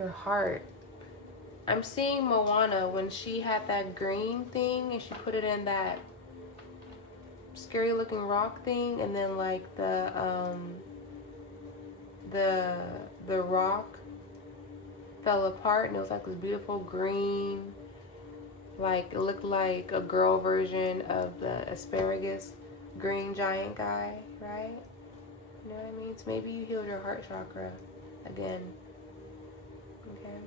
Your heart. I'm seeing Moana when she had that green thing and she put it in that scary looking rock thing, and then like the rock fell apart and it was like this beautiful green, like it looked like a girl version of the asparagus green giant guy, right? You know what I mean? So maybe you healed your heart chakra again. Okay.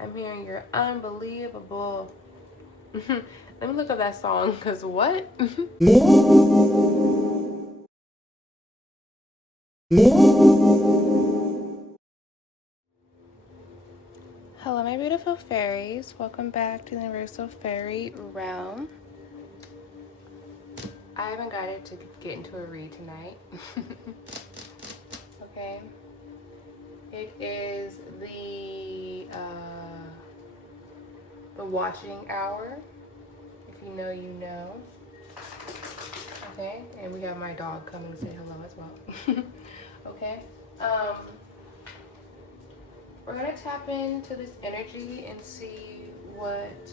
I'm hearing you're unbelievable. Let me look up that song, because what? Hello, my beautiful fairies. Welcome back to the Universal Fairy Realm. I haven't got it to get into a read tonight. Okay. It is the watching hour. If you know, you know. Okay, and we have my dog coming to say hello as well. Okay. We're gonna tap into this energy and see what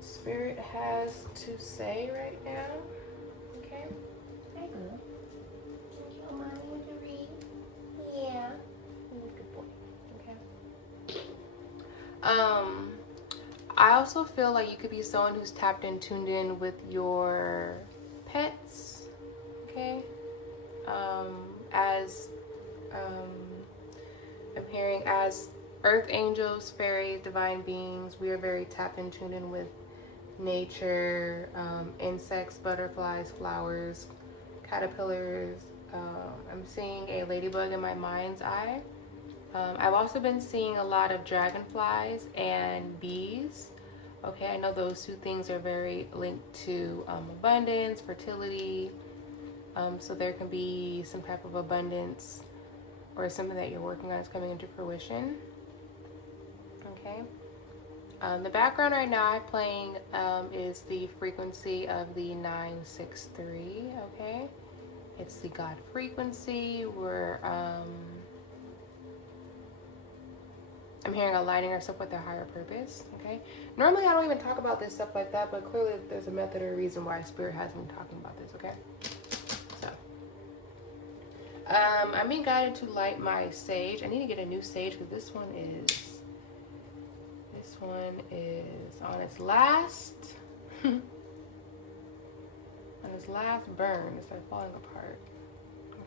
Spirit has to say right now. Okay. Hi, girl. Thank you, mommy, to read. Yeah. Good boy. Okay. I also feel like you could be someone who's tapped and tuned in with your pets. Okay. As I'm hearing, as earth angels, fairies, divine beings, we are very tapped and tuned in with nature, insects, butterflies, flowers, caterpillars. I'm seeing a ladybug in my mind's eye. I've also been seeing a lot of dragonflies and bees. Okay, I know those two things are very linked to abundance, fertility. So there can be some type of abundance or something that you're working on is coming into fruition. Okay. The background right now I'm playing is the frequency of the 963. Okay. It's the God frequency. We're I'm hearing aligning ourselves with our higher purpose. Okay. Normally I don't even talk about this stuff like that, but clearly there's a method or a reason why Spirit has me talking about this. Okay. So I'm being guided to light my sage. I need to get a new sage because this one is on its last on its last burn. It's like falling apart.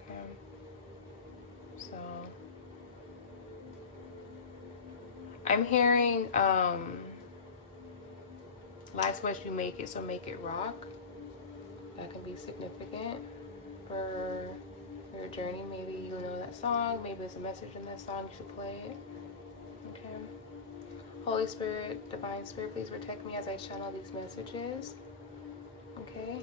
Okay. So I'm hearing life's what you make it, so make it rock. That can be significant for your journey. Maybe you know that song, maybe there's a message in that song, you should play it. Okay. Holy Spirit, Divine Spirit, please protect me as I channel these messages. Okay.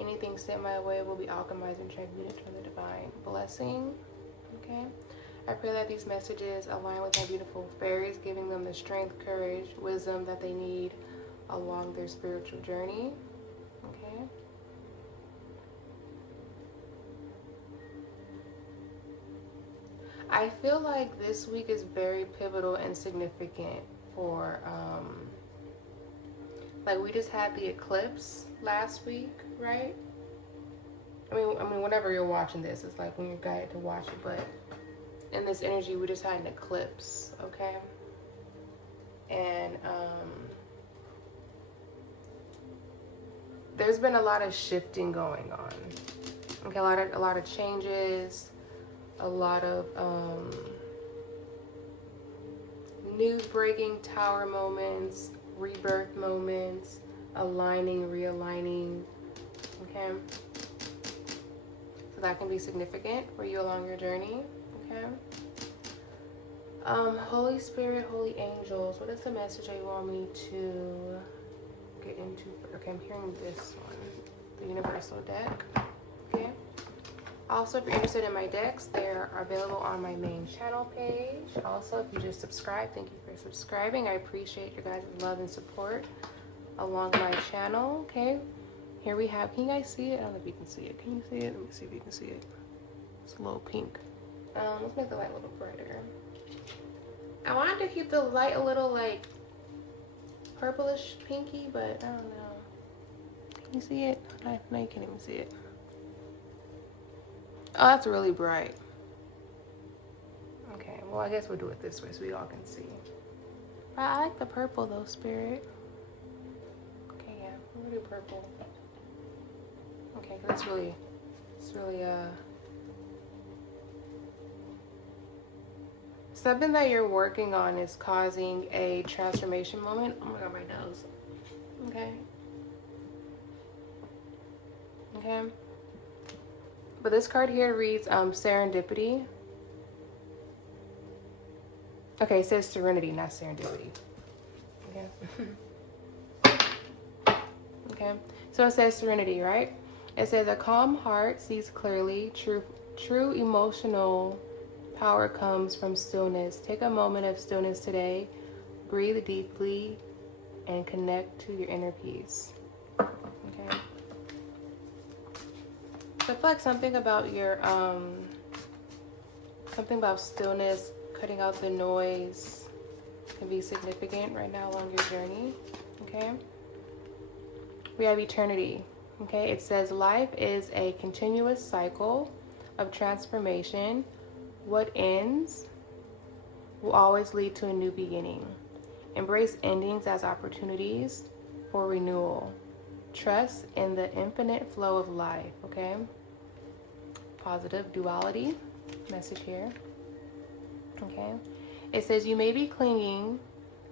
Anything sent my way will be alchemized and transmuted from the divine blessing. Okay. I pray that these messages align with my beautiful fairies, giving them the strength, courage, wisdom that they need along their spiritual journey. Okay. I feel like this week is very pivotal and significant for, like we just had the eclipse last week, right? I mean, whenever you're watching this, it's like when you're guided to watch it, but in this energy, we just had an eclipse, okay? And there's been a lot of shifting going on. Okay, a lot of changes, a lot of news breaking, tower moments, rebirth moments, aligning, realigning. Okay, so that can be significant for you along your journey. Okay. Holy Spirit, holy angels, what is the message you want me to get into? Okay, I'm hearing this one, the universal deck. Okay. Also, if you're interested in my decks, they're available on my main channel page. Also, if you just subscribe, thank you for subscribing. I appreciate your guys' love and support along my channel. Okay, here we have, can you guys see it? I don't know if you can see it. Can you see it? Let me see if you can see it. It's a little pink. Let's make the light a little brighter. I wanted to keep the light a little like purplish pinky, but I don't know. Can you see it? No, you can't even see it. Oh, that's really bright. Okay, well, I guess we'll do it this way so we all can see. I like the purple though, Spirit. Okay, yeah, we'll do purple. Okay, cause it's really, something that you're working on is causing a transformation moment. Oh my god, my nose. Okay. Okay. But this card here reads serendipity. Okay, it says serenity, not serendipity. Okay. Okay. So it says serenity, right? It says a calm heart sees clearly. True emotional power comes from stillness. Take a moment of stillness today. Breathe deeply and connect to your inner peace. Okay. So I feel like something about your something about stillness, cutting out the noise, can be significant right now along your journey. Okay. We have eternity. Okay. It says life is a continuous cycle of transformation. What ends will always lead to a new beginning. Embrace endings as opportunities for renewal. Trust in the infinite flow of life, okay? Positive duality, message here, okay? It says you may be clinging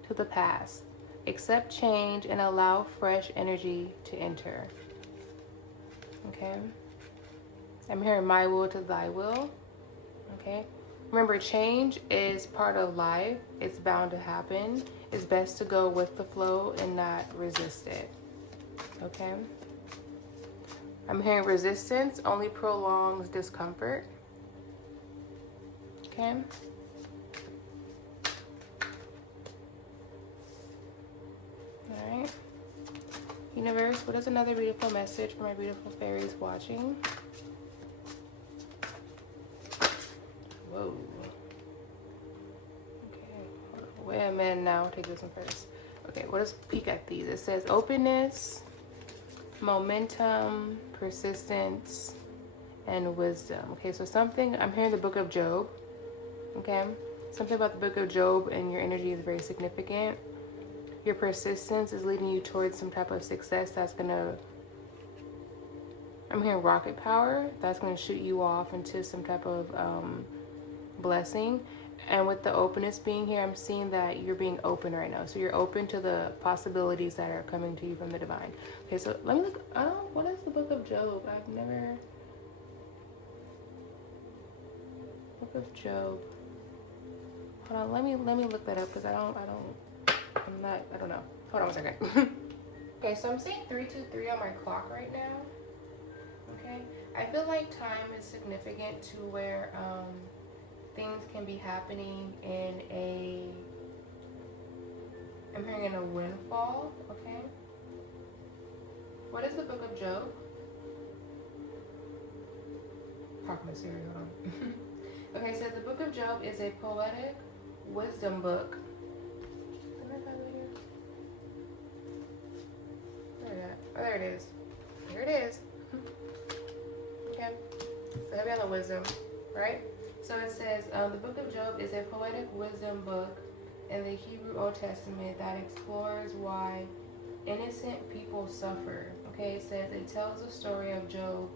to the past. Accept change and allow fresh energy to enter, okay? I'm hearing my will to thy will, okay? Remember, change is part of life. It's bound to happen. It's best to go with the flow and not resist it, okay? I'm hearing resistance only prolongs discomfort, okay? All right. Universe, what is another beautiful message for my beautiful fairies watching? Whoa. Okay. Wait a minute now. Take this one first. Okay, what does peek at these? It says openness, momentum, persistence, and wisdom. Okay, so something, I'm hearing the book of Job. Okay, something about the book of Job and your energy is very significant. Your persistence is leading you towards some type of success that's gonna, I'm hearing rocket power, that's gonna shoot you off into some type of blessing. And with the openness being here, I'm seeing that you're being open right now. So you're open to the possibilities that are coming to you from the divine. Okay, so let me look. What is the book of Job? I've never. Book of Job. Hold on. Let me look that up because I don't know. Hold on 1 second. Okay, so I'm seeing 323 on my clock right now. Okay, I feel like time is significant to where things can be happening in I'm hearing in a windfall, okay? What is the book of Job? Talking Siri, hold on. Okay, so the book of Job is a poetic wisdom book. Oh, there it is. Here it is. Okay, so heavy on the wisdom, right? So it says, the book of Job is a poetic wisdom book in the Hebrew Old Testament that explores why innocent people suffer. Okay, it says it tells the story of Job,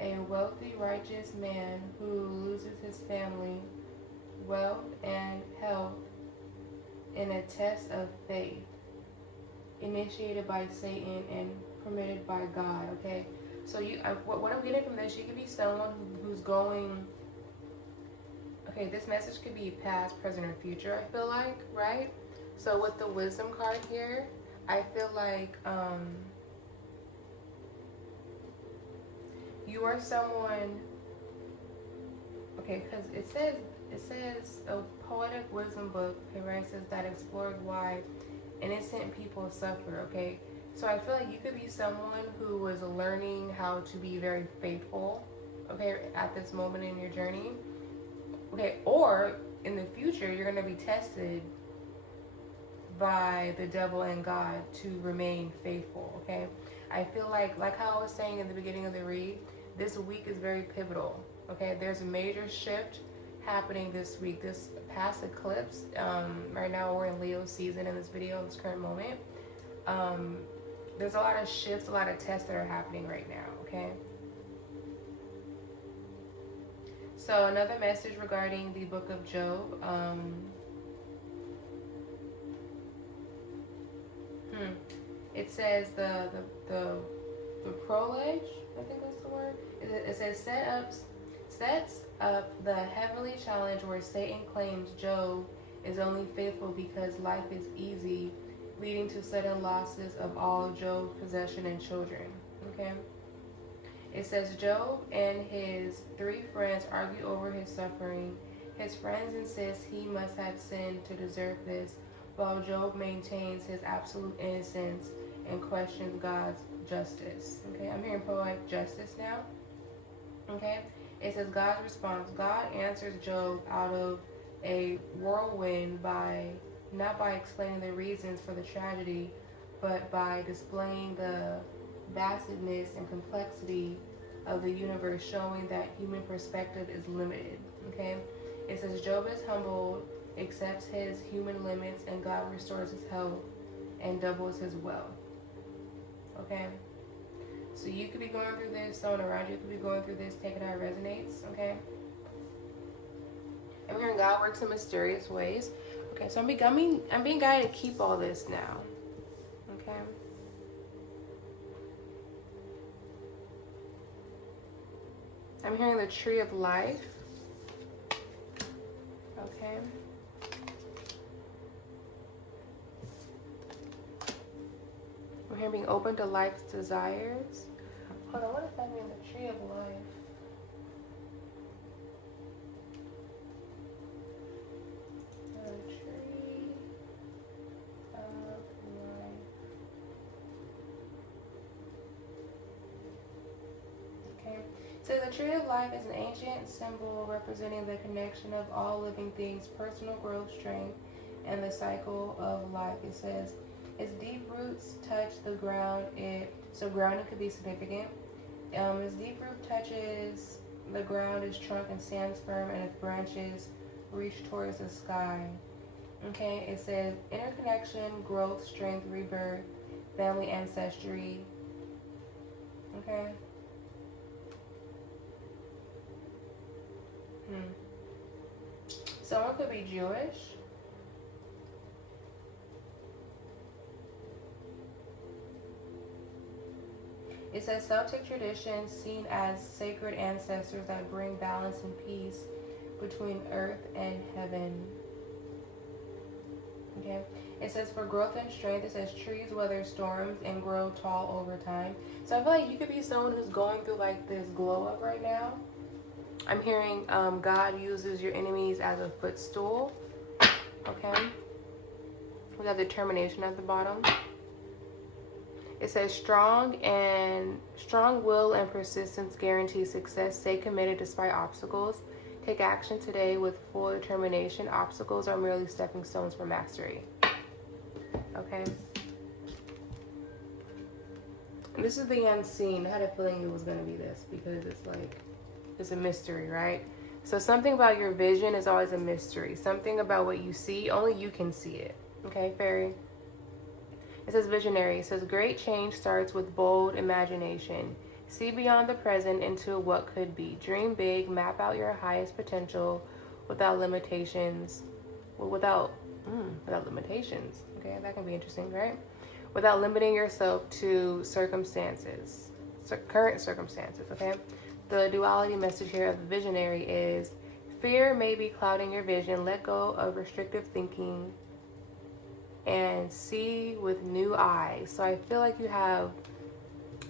a wealthy, righteous man who loses his family, wealth, and health in a test of faith, initiated by Satan and permitted by God. Okay, so what I'm getting from this, you could be someone who's going. Okay, this message could be past, present, or future, I feel like, right? So with the wisdom card here, I feel like you are someone, okay, because it says a poetic wisdom book, okay, right? It says that explores why innocent people suffer, okay? So I feel like you could be someone who was learning how to be very faithful, okay, at this moment in your journey. Okay, or in the future, you're going to be tested by the devil and God to remain faithful, okay? I feel like how I was saying in the beginning of the read, this week is very pivotal, okay? There's a major shift happening this week. This past eclipse, right now we're in Leo season in this video, in this current moment. There's a lot of shifts, a lot of tests that are happening right now, okay? So another message regarding the book of Job. It says the prologue, I think that's the word. It says sets up the heavenly challenge where Satan claims Job is only faithful because life is easy, leading to sudden losses of all Job's possession and children. Okay. It says Job and his 3 friends argue over his suffering. His friends insist he must have sinned to deserve this, while Job maintains his absolute innocence and questions God's justice. Okay, I'm hearing poetic justice now. Okay, it says God's response. God answers Job out of a whirlwind not by explaining the reasons for the tragedy, but by displaying the vastness and complexity of the universe, showing that human perspective is limited. Okay, it says Job is humbled, accepts his human limits, and God restores his health and doubles his wealth. Okay, so you could be going through this, someone around you could be going through this, take it how it resonates. Okay, I'm hearing God works in mysterious ways. Okay, so I'm being guided to keep all this now. Okay. I'm hearing the tree of life. Okay. I'm hearing being open to life's desires. Hold on, what does that mean? The tree of life. The tree of life. Okay. So the tree of life is an ancient symbol representing the connection of all living things, personal growth, strength, and the cycle of life. It says its deep roots touch the ground. So grounding could be significant. Its deep root touches the ground, its trunk and stands firm, and its branches reach towards the sky. Okay, it says interconnection, growth, strength, rebirth, family ancestry. Okay. Someone could be Jewish. It says Celtic traditions seen as sacred ancestors that bring balance and peace between earth and heaven. Okay. It says for growth and strength, it says trees weather storms and grow tall over time. So I feel like you could be someone who's going through like this glow up right now. I'm hearing God uses your enemies as a footstool. Okay. We have determination at the bottom. It says strong will and persistence guarantee success. Stay committed despite obstacles. Take action today with full determination. Obstacles are merely stepping stones for mastery. Okay. And this is the unseen. I had a feeling it was going to be this because it's like, it's a mystery, right? So something about your vision is always a mystery. Something about what you see, only you can see it. Okay, fairy? It says visionary. It says great change starts with bold imagination. See beyond the present into what could be. Dream big, map out your highest potential without limitations. Well, without limitations. Okay, that can be interesting, right? Without limiting yourself to circumstances, current circumstances, okay? The duality message here of the visionary is fear may be clouding your vision. Let go of restrictive thinking and see with new eyes. So I feel like you have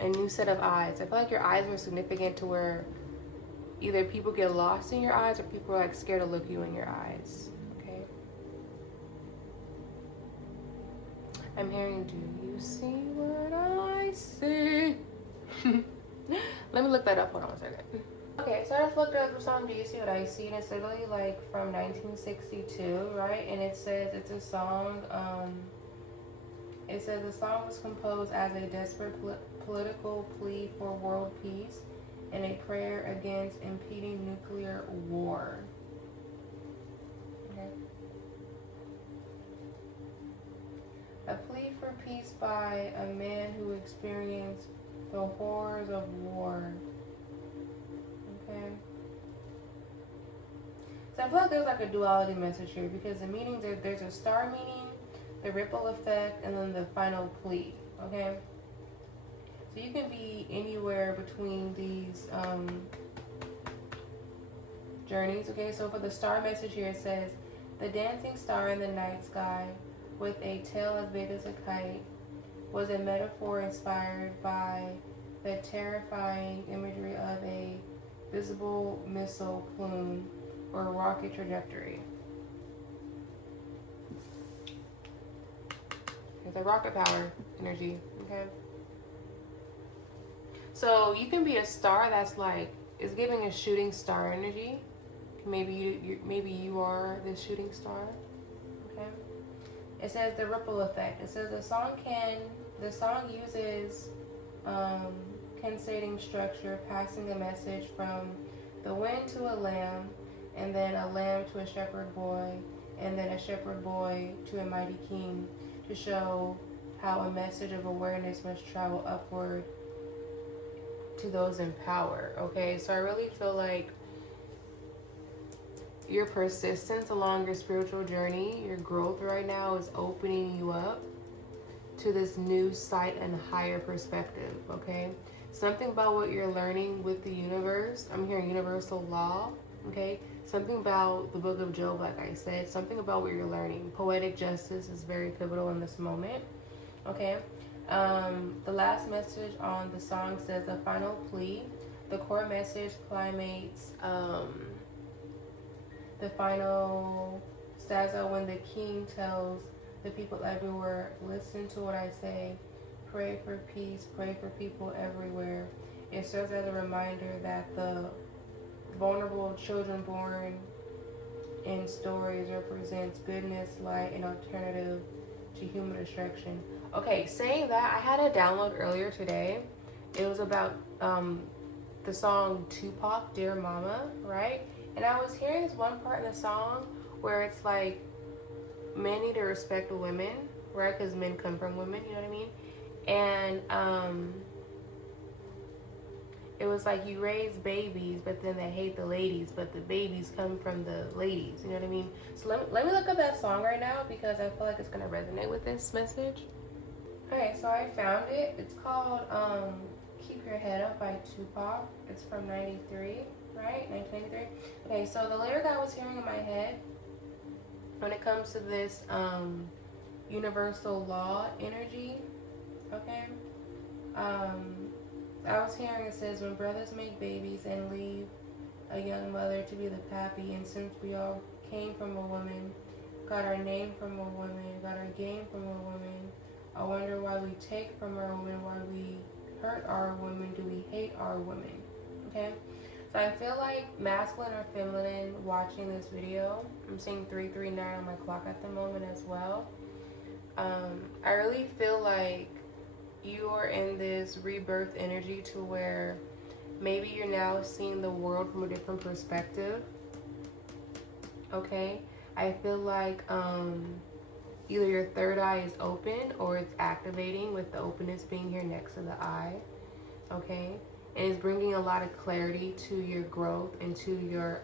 a new set of eyes. I feel like your eyes are significant to where either people get lost in your eyes or people are like scared to look you in your eyes. Okay. I'm hearing, do you see what I see? Let me look that up. Hold on one second. Okay, so I just looked up the song. Do you see what I see? And it's literally like from 1962, right? And it says it's a song. It says the song was composed as a desperate political plea for world peace and a prayer against impending nuclear war. Okay. A plea for peace by a man who experienced the horrors of war. Okay. So I feel like there's like a duality message here because the meanings are, there's a star meaning, the ripple effect, and then the final plea. Okay. So you can be anywhere between these journeys. Okay. So for the star message here, it says, the dancing star in the night sky with a tail as big as a kite was a metaphor inspired by the terrifying imagery of a visible missile plume or rocket trajectory. It's like rocket power energy, okay? So you can be a star that's like, is giving a shooting star energy. Maybe you are the shooting star, okay? It says the ripple effect. It says the song uses condensating structure, passing a message from the wind to a lamb, and then a lamb to a shepherd boy, and then a shepherd boy to a mighty king, to show how a message of awareness must travel upward to those in power. Okay, so I really feel like your persistence along your spiritual journey, your growth right now is opening you up to this new sight and higher perspective. Okay, something about what you're learning with the universe. I'm hearing universal law. Okay, something about the book of Job, like I said, something about what you're learning. Poetic justice is very pivotal in this moment. Okay, the last message on the song says the final plea. The core message climates the final stanza when the king tells the people everywhere, listen to what I say, pray for peace, pray for people everywhere. It serves as a reminder that the vulnerable children born in stories represents goodness, light, and alternative to human destruction. Okay, saying that, I had a download earlier today. It was about the song Tupac, Dear Mama, right? And I was hearing this one part in the song where it's like, men need to respect women, right? Because men come from women, you know what I mean? And it was like, you raise babies, but then they hate the ladies, but the babies come from the ladies, you know what I mean? So let me look up that song right now because I feel like it's going to resonate with this message. Okay, so I found it. It's called Keep Your Head Up by Tupac. It's from 93, right? 1993. Okay, so the lyric I was hearing in my head when it comes to this universal law energy, okay? I was hearing it says, when brothers make babies and leave a young mother to be the pappy, and since we all came from a woman, got our name from a woman, got our game from a woman, I wonder why we take from our women, why we hurt our women, do we hate our women, okay? So I feel like masculine or feminine watching this video, I'm seeing 339 on my clock at the moment as well. I really feel like you are in this rebirth energy to where maybe you're now seeing the world from a different perspective, okay? I feel like either your third eye is open or it's activating, with the openness being here next to the eye, okay? And it's bringing a lot of clarity to your growth and to your,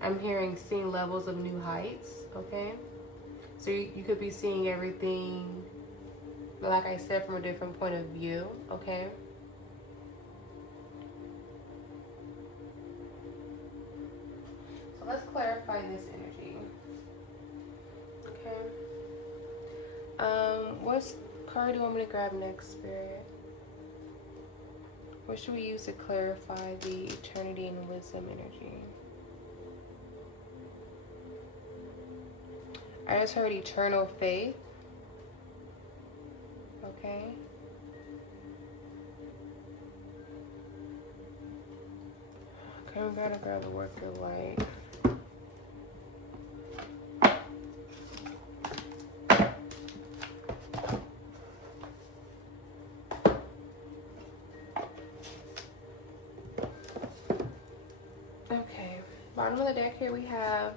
I'm hearing seeing levels of new heights, okay? So you could be seeing everything, like I said, from a different point of view, okay? So let's clarify this energy, okay? What card do you want me to grab next, Spirit? What should we use to clarify the eternity and wisdom energy? I just heard eternal faith. Okay. Okay, we gotta grab the work of light. Okay, bottom of the deck here we have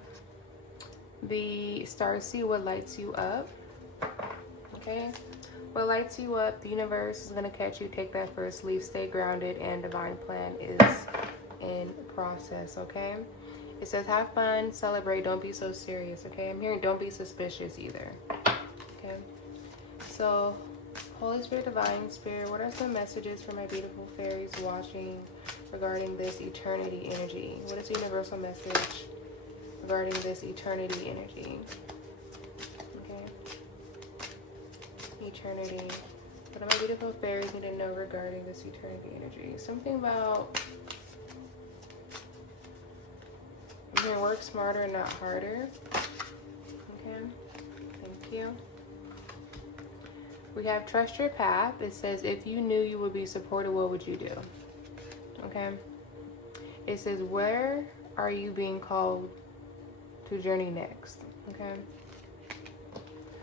the Starseed, what lights you up. Okay, what lights you up, the universe is going to catch you, take that first leap, stay grounded, and divine plan is in process. Okay, it says have fun, celebrate, don't be so serious. Okay, I'm hearing don't be suspicious either. Okay, so Holy Spirit, Divine Spirit, what are some messages for my beautiful fairies watching regarding this eternity energy? What is the universal message regarding this eternity energy? Okay. Eternity. What do my beautiful fairies need to know regarding this eternity energy? Something about, I'm going to work smarter, not harder. Okay. Thank you. We have trust your path. It says if you knew you would be supported, what would you do? Okay. It says where are you being called to journey next? Okay.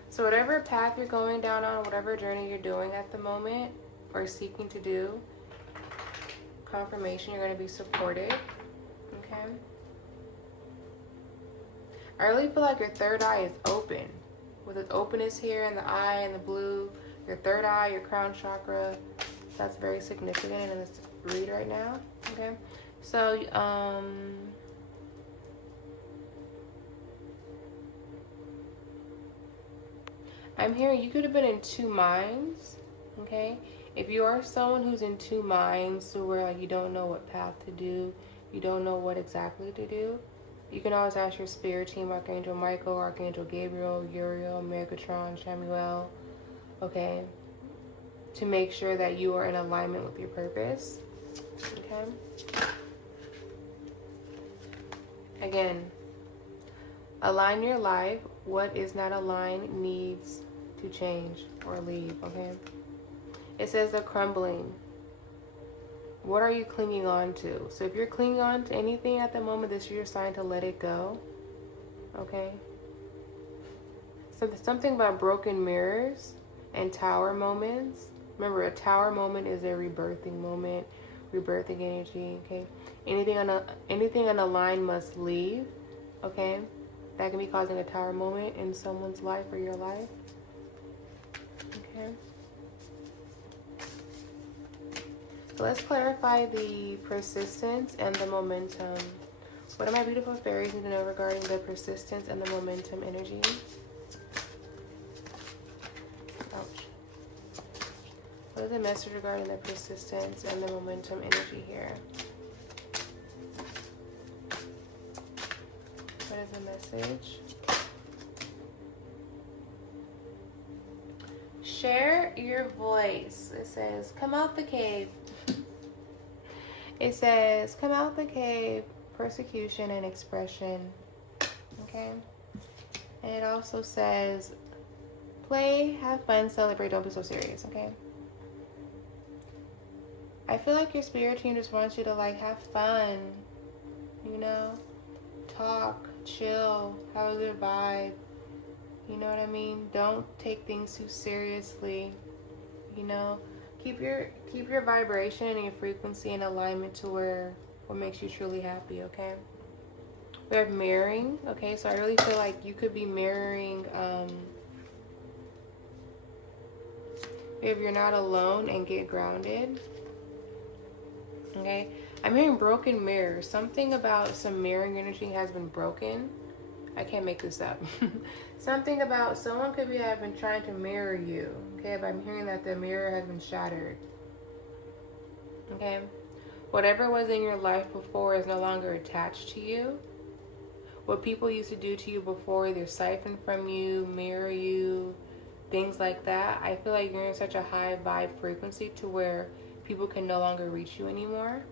So whatever path you're going down on, whatever journey you're doing at the moment or seeking to do, confirmation you're going to be supported. Okay. I really feel like your third eye is open. With its openness here and the eye and the blue, your third eye, your crown chakra, that's very significant in this read right now. Okay. So, I'm hearing you could have been in two minds. Okay. If you are someone who's in two minds, so where like you don't know what path to do, you don't know what exactly to do, you can always ask your spirit team, Archangel Michael, Archangel Gabriel, Uriel, Megatron, Shamuel, okay, to make sure that you are in alignment with your purpose. Okay. Again, align your life. What is not aligned needs to change or leave. Okay. It says the crumbling. What are you clinging on to? So if you're clinging on to anything at the moment, this is your sign to let it go. Okay. So there's something about broken mirrors and tower moments. Remember, a tower moment is a rebirthing moment, rebirthing energy. Okay. Anything on a line must leave. Okay. That can be causing a tower moment in someone's life or your life. Okay. So let's clarify the persistence and the momentum. What do my beautiful fairies need to know regarding the persistence and the momentum energy? Ouch. What is the message regarding the persistence and the momentum energy here? What is the message? Share your voice. It says, come out the cave. It says, come out the cave, persecution and expression. Okay. And it also says, play, have fun, celebrate, don't be so serious. Okay. I feel like your spirit team just wants you to like have fun, you know, talk, chill, have a good vibe. You know what I mean? Don't take things too seriously. You know, keep your vibration and your frequency in alignment to where what makes you truly happy. Okay. We have mirroring. Okay, so I really feel like you could be mirroring. If you're not alone and get grounded. Okay, I'm hearing broken mirrors. Something about some mirroring energy has been broken. I can't make this up. Something about someone could have been trying to mirror you. Okay, but I'm hearing that the mirror has been shattered. Okay, whatever was in your life before is no longer attached to you. What people used to do to you before, either siphon from you, mirror you, things like that. I feel like you're in such a high vibe frequency to where people can no longer reach you anymore.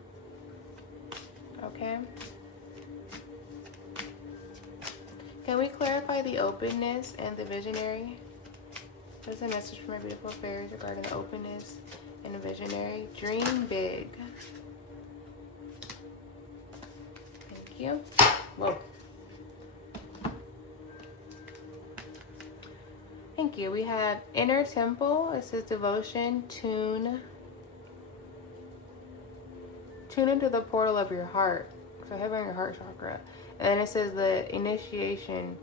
Okay. Can we clarify the openness and the visionary? There's a message from my beautiful fairies regarding the openness and the visionary. Dream big. you. Whoa. Thank you. We have Inner Temple. It says devotion, tune into the portal of your heart. So heavy on your heart chakra. And then it says the initiation,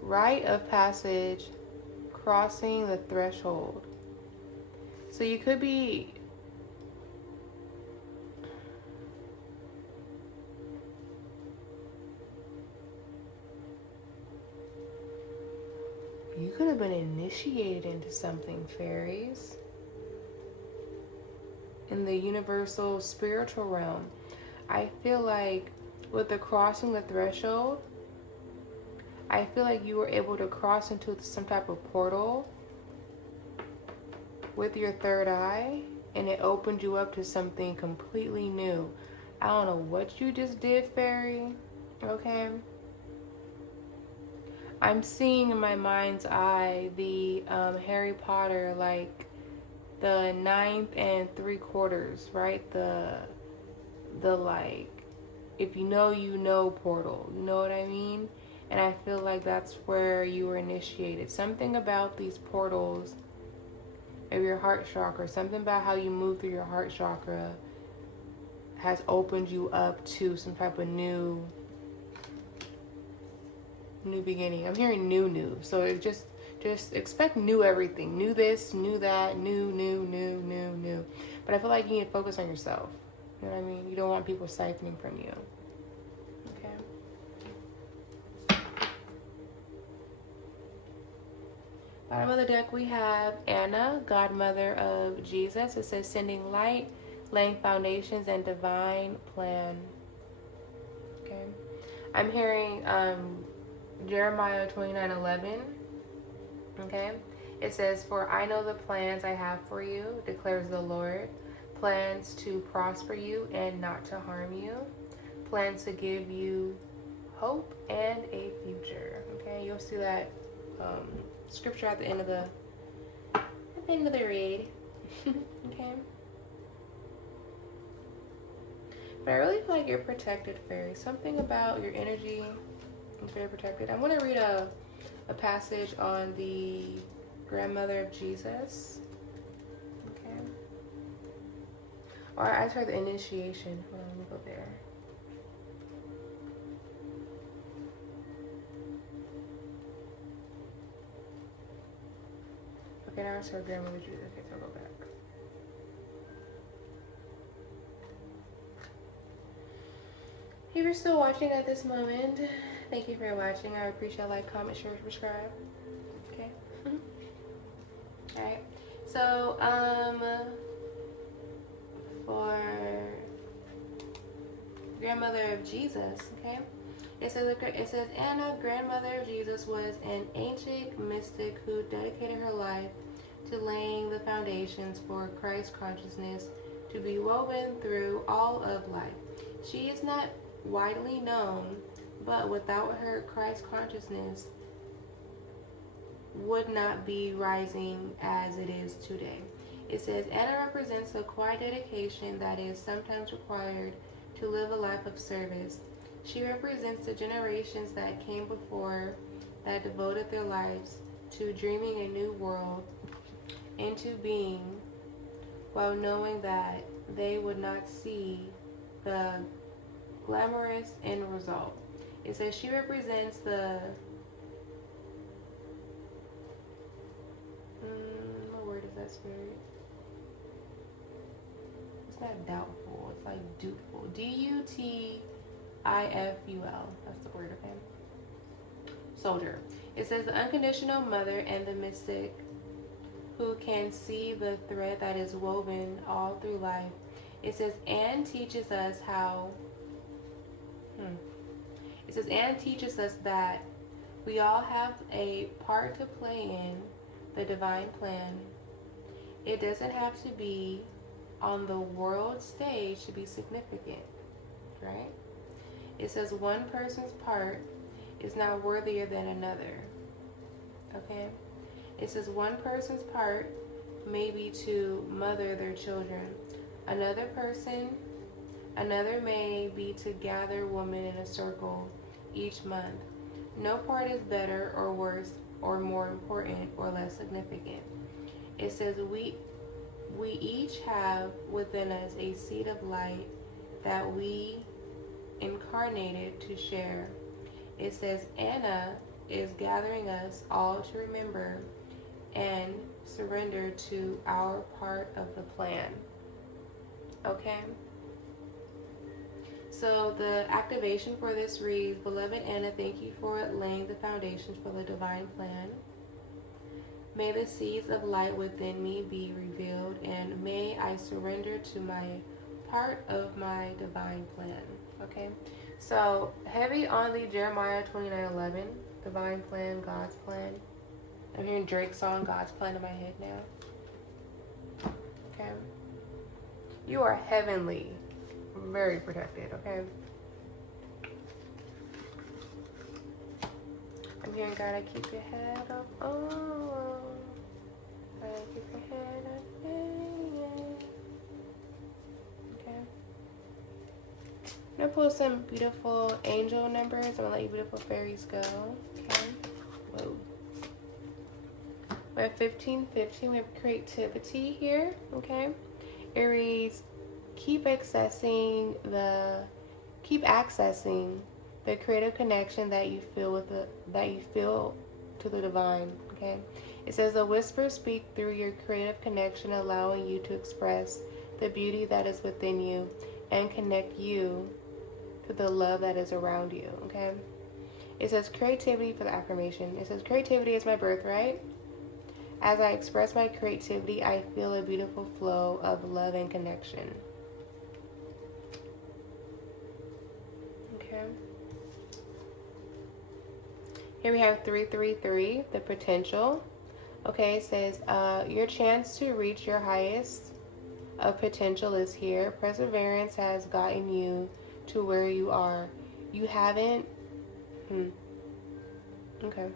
rite of passage, crossing the threshold. So you could be you could have been initiated into something, fairies. In the universal spiritual realm. I feel like with the crossing the threshold, I feel like you were able to cross into some type of portal with your third eye, and it opened you up to something completely new. I don't know what you just did, fairy, okay? I'm seeing in my mind's eye the Harry Potter, like the 9 3/4, right? The like, if you know portal, you know what I mean? And I feel like that's where you were initiated. Something about these portals of your heart chakra, something about how you move through your heart chakra has opened you up to some type of new beginning. I'm hearing new. So it just expect new everything. New this, new that, new. But I feel like you need to focus on yourself. You know what I mean? You don't want people siphoning from you. Okay. Bottom of the deck we have Anna, godmother of Jesus. It says sending light, laying foundations, and divine plan. Okay. I'm hearing Jeremiah 29:11. Okay. It says, for I know the plans I have for you, declares the Lord. Plans to prosper you and not to harm you. Plans to give you hope and a future. Okay, you'll see that scripture at the end of the read. Okay. But I really feel like you're protected, fairy. Something about your energy is very protected. I'm going to read a passage on the grandmother of Jesus. Okay. Or I tried the initiation. Hold on, let me go there. Okay, now it's her grandmother Jesus. Okay, so I'll go back. If you're still watching at this moment, thank you for watching. I appreciate a like, comment, share, subscribe. Okay. Alright. So, for grandmother of Jesus, okay? It says Anna, grandmother of Jesus, was an ancient mystic who dedicated her life to laying the foundations for Christ consciousness to be woven through all of life. She is not widely known, but without her, Christ consciousness would not be rising as it is today. It says Anna represents a quiet dedication that is sometimes required to live a life of service. She represents the generations that came before that devoted their lives to dreaming a new world into being while knowing that they would not see the glamorous end result. It says she represents the what word is that, spirit? It's not doubtful, it's like dutiful. Dutiful. That's the word, okay? Soldier. It says the unconditional mother and the mystic who can see the thread that is woven all through life. It says Anne teaches us how It says Anne teaches us that we all have a part to play in the divine plan. It doesn't have to be on the world stage to be significant, right? It says one person's part is not worthier than another, okay? It says one person's part may be to mother their children. Another Another may be to gather women in a circle each month. No part is better or worse or more important or less significant. It says we each have within us a seed of light that we incarnated to share. It says Anna is gathering us all to remember and surrender to our part of the plan. Okay? So the activation for this reads, Beloved Anna, thank you for laying the foundations for the divine plan. May the seeds of light within me be revealed, and may I surrender to my part of my divine plan. Okay? So heavy on the Jeremiah 29:11, divine plan, God's plan. I'm hearing Drake's song, God's plan, in my head now. Okay? You are heavenly, very protected, okay? I'm hearing gotta keep your head up. Oh, gotta keep your head up. Yeah. Okay. I'm gonna pull some beautiful angel numbers. I'm gonna let you beautiful fairies go. Okay. Whoa. We have 1515. We have creativity here. Okay. It reads, keep accessing the creative connection that you feel to the divine. Okay. It says the whispers speak through your creative connection, allowing you to express the beauty that is within you and connect you to the love that is around you. Okay. It says creativity for the affirmation. It says creativity is my birthright. As I express my creativity, I feel a beautiful flow of love and connection. Okay. Here we have 333, the potential. Okay, it says, your chance to reach your highest of potential is here. Perseverance has gotten you to where you are. You haven't... Okay.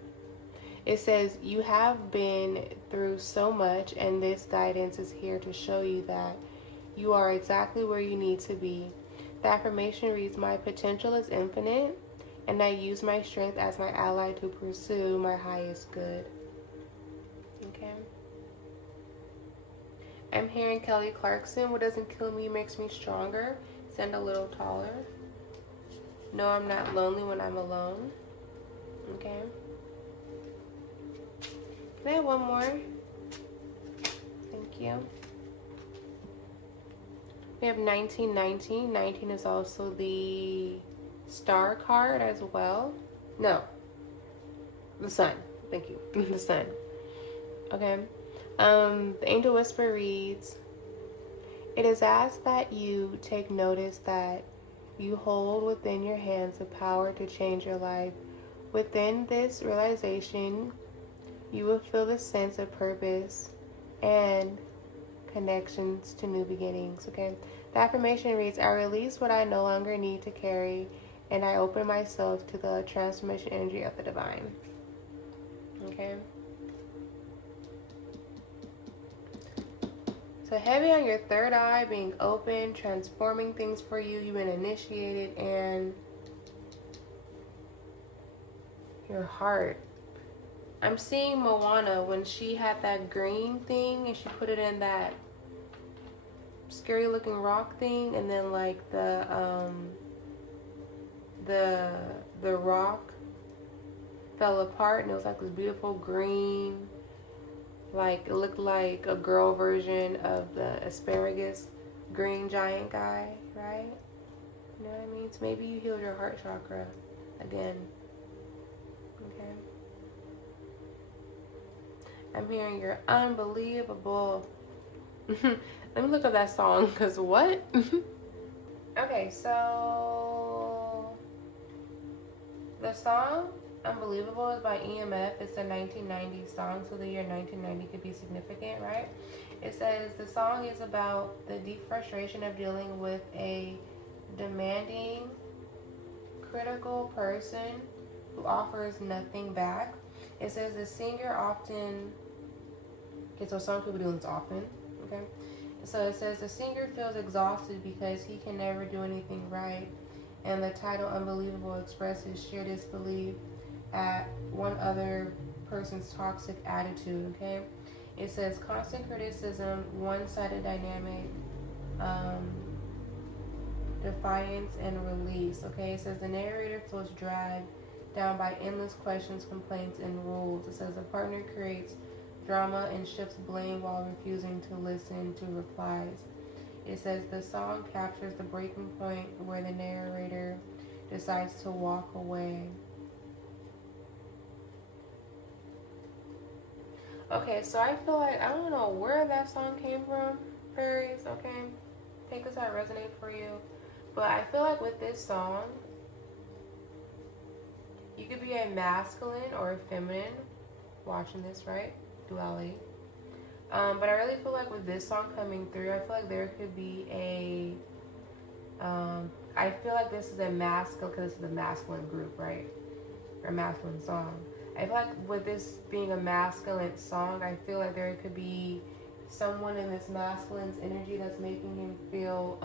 It says, you have been through so much, and this guidance is here to show you that you are exactly where you need to be. The affirmation reads, my potential is infinite, and I use my strength as my ally to pursue my highest good. Okay. I'm hearing Kelly Clarkson, what doesn't kill me makes me stronger. Stand a little taller. No, I'm not lonely when I'm alone. Okay. Can I have one more? Thank you. We have 1919. 19 is also the star card as well. No. The sun. Thank you. The sun. Okay. The angel whisper reads, it is asked that you take notice that you hold within your hands the power to change your life. Within this realization, you will feel the sense of purpose and connections to new beginnings. Okay. The affirmation reads, I release what I no longer need to carry, and I open myself to the transformation energy of the divine. Okay. So heavy on your third eye, being open, transforming things for you. You've been initiated, and your heart. I'm seeing Moana when she had that green thing and she put it in that scary looking rock thing, and then like the rock fell apart, and it was like this beautiful green, like it looked like a girl version of the asparagus green giant guy, right? You know what I mean? So maybe you healed your heart chakra again. Okay. I'm hearing you're unbelievable. Let me look up that song, because what? Okay, so the song Unbelievable is by EMF. It's a 1990 song, so the year 1990 could be significant, right? It says the song is about the deep frustration of dealing with a demanding, critical person who offers nothing back. It says the singer often... Okay, so some people do this often, okay? So it says the singer feels exhausted because he can never do anything right. And the title Unbelievable expresses sheer disbelief at one other person's toxic attitude, okay? It says constant criticism, one-sided dynamic, um, defiance, and release, okay? It says the narrator feels dragged down by endless questions, complaints, and rules. It says the partner creates drama and shifts blame while refusing to listen to replies. It says the song captures the breaking point where the narrator decides to walk away. Okay, so I feel like I don't know where that song came from, fairies, okay? Take this how it resonates for you. But I feel like with this song, you could be a masculine or a feminine watching this, right? Duality. But I really feel like with this song coming through, I feel like there could be a, I feel like this is a masculine, because this is a masculine group, right? Or a masculine song. I feel like with this being a masculine song, I feel like there could be someone in this masculine's energy that's making him feel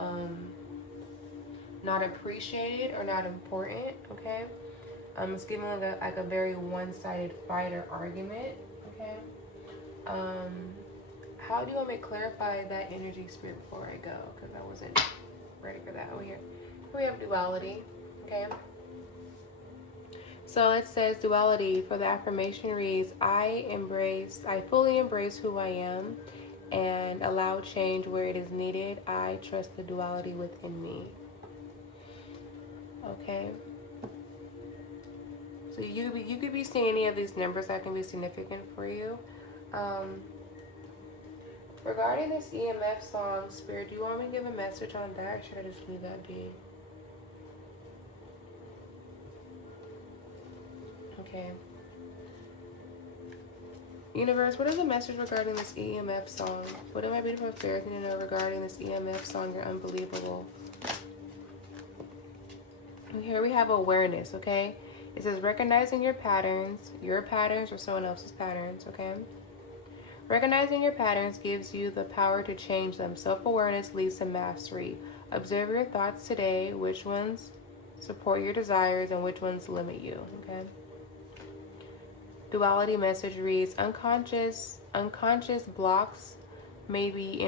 not appreciated or not important, okay? It's giving like a very one-sided fight or argument, okay? How do you want me to clarify that energy, spirit, before I go? Because I wasn't ready for that. Oh, here we have duality, okay? So it says duality for the affirmation reads, I fully embrace who I am and allow change where it is needed. I trust the duality within me. Okay. So you could be seeing any of these numbers that can be significant for you. Regarding this EMF song, Spirit, do you want me to give a message on that, or should I just leave that be? Okay. Universe, what is the message regarding this EMF song? What do my beautiful fairies need to know regarding this EMF song? You're unbelievable. And here we have awareness, okay? It says recognizing your patterns or someone else's patterns, okay? Recognizing your patterns gives you the power to change them. Self-awareness leads to mastery. Observe your thoughts today, which ones support your desires and which ones limit you, okay? Duality message reads, unconscious blocks may be